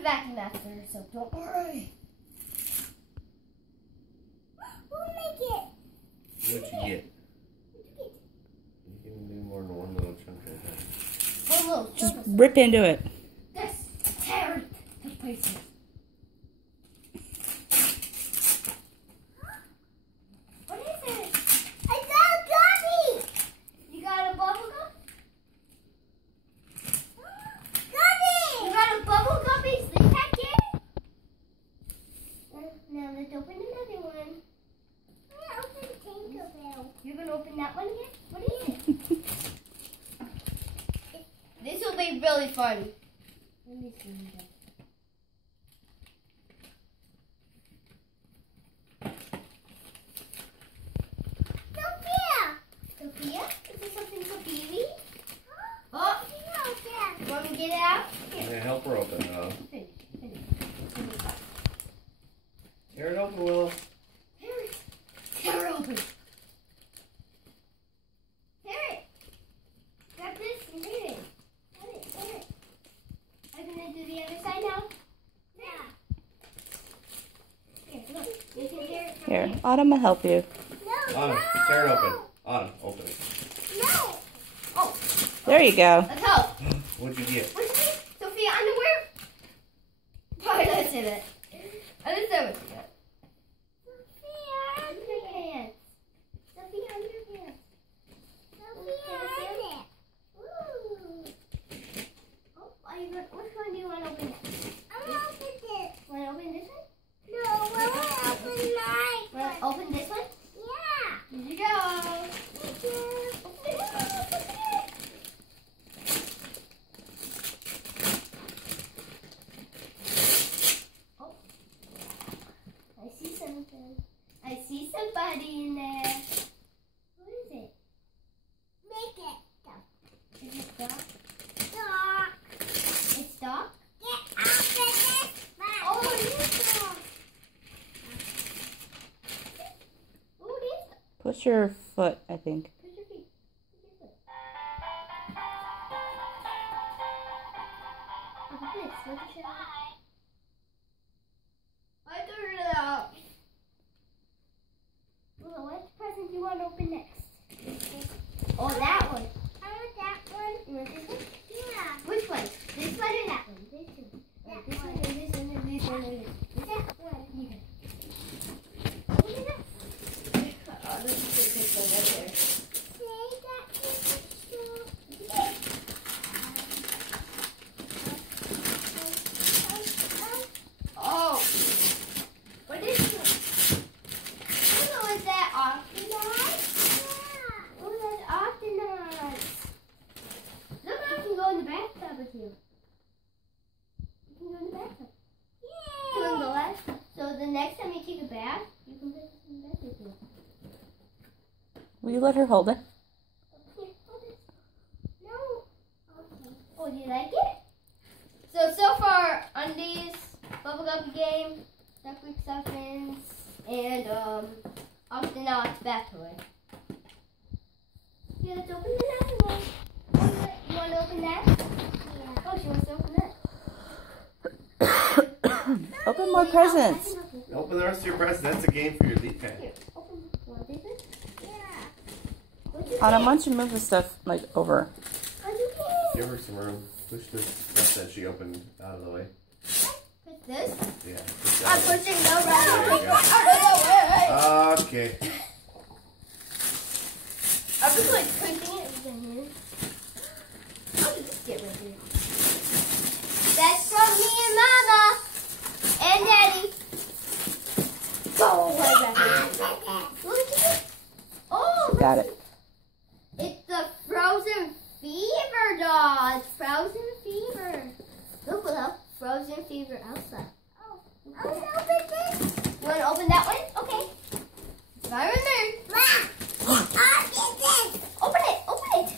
the vacuum master, so don't worry. We'll make it. What'd you get? You can do more than one little chunk at a time. One little Just chunk. rip into it. This tear the pieces. What is it? I got a gummy. You got a bubble gum? Gummy. You got a bubble gummy sleep packet? Now let's open another one. You're gonna open that one again? What is it? This will be really fun. Let me see. Sophia! Sophia? Is this something for Baby? Oh! You want me to get it out? Yeah, help her open it up. Finish. Tear it open, Willow. Tear it open. Tear it. Grab this and tear it. Tear it. I'm gonna do the other side now. Yeah. Here, look. You can tear it from Here, Autumn will help you. No. Autumn, tear it open. Autumn, open it. No. Oh. There you go. Let's help. What'd you get? What's this? Sophia, underwear? Probably let's do that. Understand what you got. Sophia, underpants. Sophia, underpants. Sophia, underpants. Ooh. Oh, which one do you want to open? I want to open this. Want to open this one? No, I want to open mine. Want to open this one? Yeah. Here you go. Thank you. Open it up. Open it. I see somebody in there. What is it? Make it. Stop. Is it dog? Dog. It's dog? Get off of this. Oh, it is dog. Oh, it is dog. Push your foot, I think. Push your feet. Push your foot. Look at this. Look at your eye. I threw it out. Well, what present do you want to open next? Oh, that one. I want that one. You want this one? Yeah. Which one? This one or that one? This one. This one or this one or this one or this one? That one. Yeah. Open it up. Oh, this is this one right there. Oh. What is it? Oh, is that Octonauts? Yeah. Oh, that's Octonauts. Look, you can go in the bathtub with you. You can go in the bathtub. Yeah. You want to go last? So the next time you take a bath, you can put this in the bath with you. Will you let her hold it? Here, hold it. No. Okay. Oh, do you like it? So far, undies, bubblegum game, Duckweed Stuffins, and Octonauts bath toy. Yeah, let's open another one. You want to open that? Yeah. Oh, she wants to open that. Open more presents. Open the rest of your presents. That's a game for your lead pen. Here, open. You want this one? Yeah. What's your Autumn, pen? why don't you move the stuff like over? What's your pen? Give her some room. Push this stuff that she opened out of the way. Put this? Yeah. I'm pushing no There you go. right. Okay. I'm just like pushing it in here. How did this get right here? That's from me and Mama and Daddy. Go right back here. Look at it. Oh, Got it. it's the Frozen Fever doll. It's Frozen Fever. Look at Frozen Fever Elsa. Oh, open this. You want to open that one? Okay. It's right in there. Open it. Open it.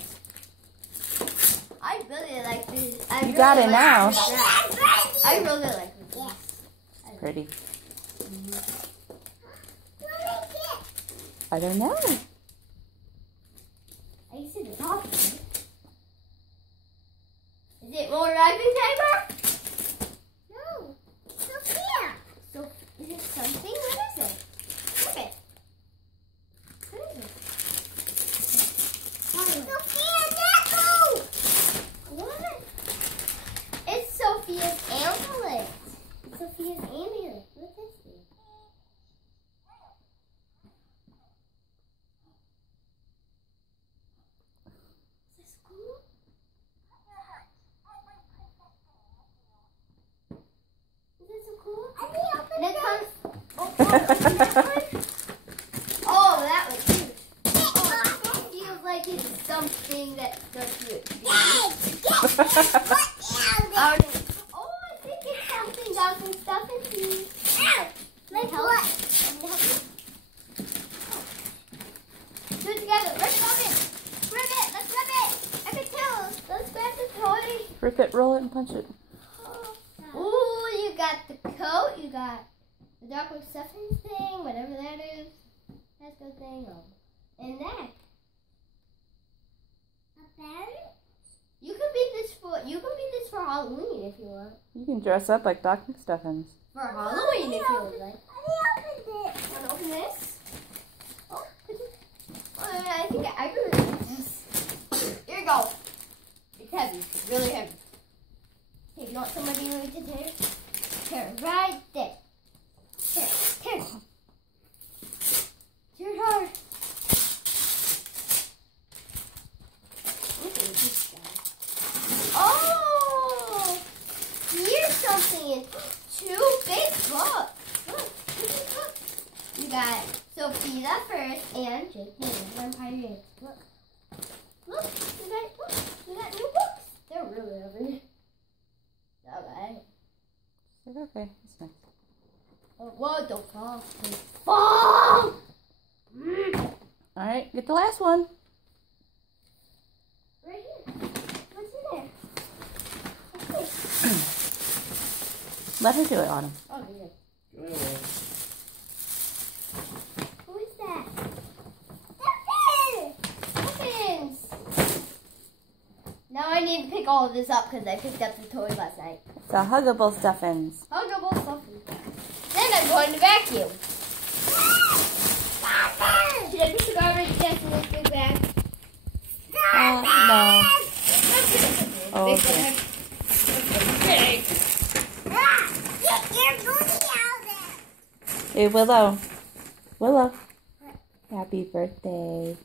I really like this. You got it now. I really like this. Yes. Pretty. I don't know. I see the top. Is it more wrapping paper? No. Oh, that was cute. Oh, it feels like it's something that's so cute. Oh, I think it's something got some stuff in here. Like what? Do it together. Let's rub it. Rub it. Let's rub it. I can tell. Let's grab the toy. Rip it, roll it, and punch it. Ooh, you got the coat. You got the dark stuffing thing, whatever that is. That's the thing. And that. You can be this for Halloween if you want. You can dress up like Doc McStuffins. For Halloween if you would like. Want to open this? Oh, I think I can open this. Here you go. It's heavy. It's really heavy. Hey, you want somebody to tear? Tear right there. Tear. Tear. Tear it hard. Look at this guy. Oh! Here's something in 2 big books. Look, 2 big books. You got Sophia the First and Jake the Vampire. Look. Look, you got new books. They're really heavy. Alright. Okay, that's nice. Oh, whoa, don't fall. Don't fall! All right, get the last one. Right here. What's in there? Let her do it, Autumn. Oh, yeah. Go ahead. Who is that? Muffins! Now I need to pick all of this up because I picked up the toy last night. It's a Huggable Stuffins. Huggable Muffins. Then I'm going to vacuum. Should I put the garbage just in this big bag? No. Oh, Big okay. bag. Hey, Willow. Willow. Happy birthday.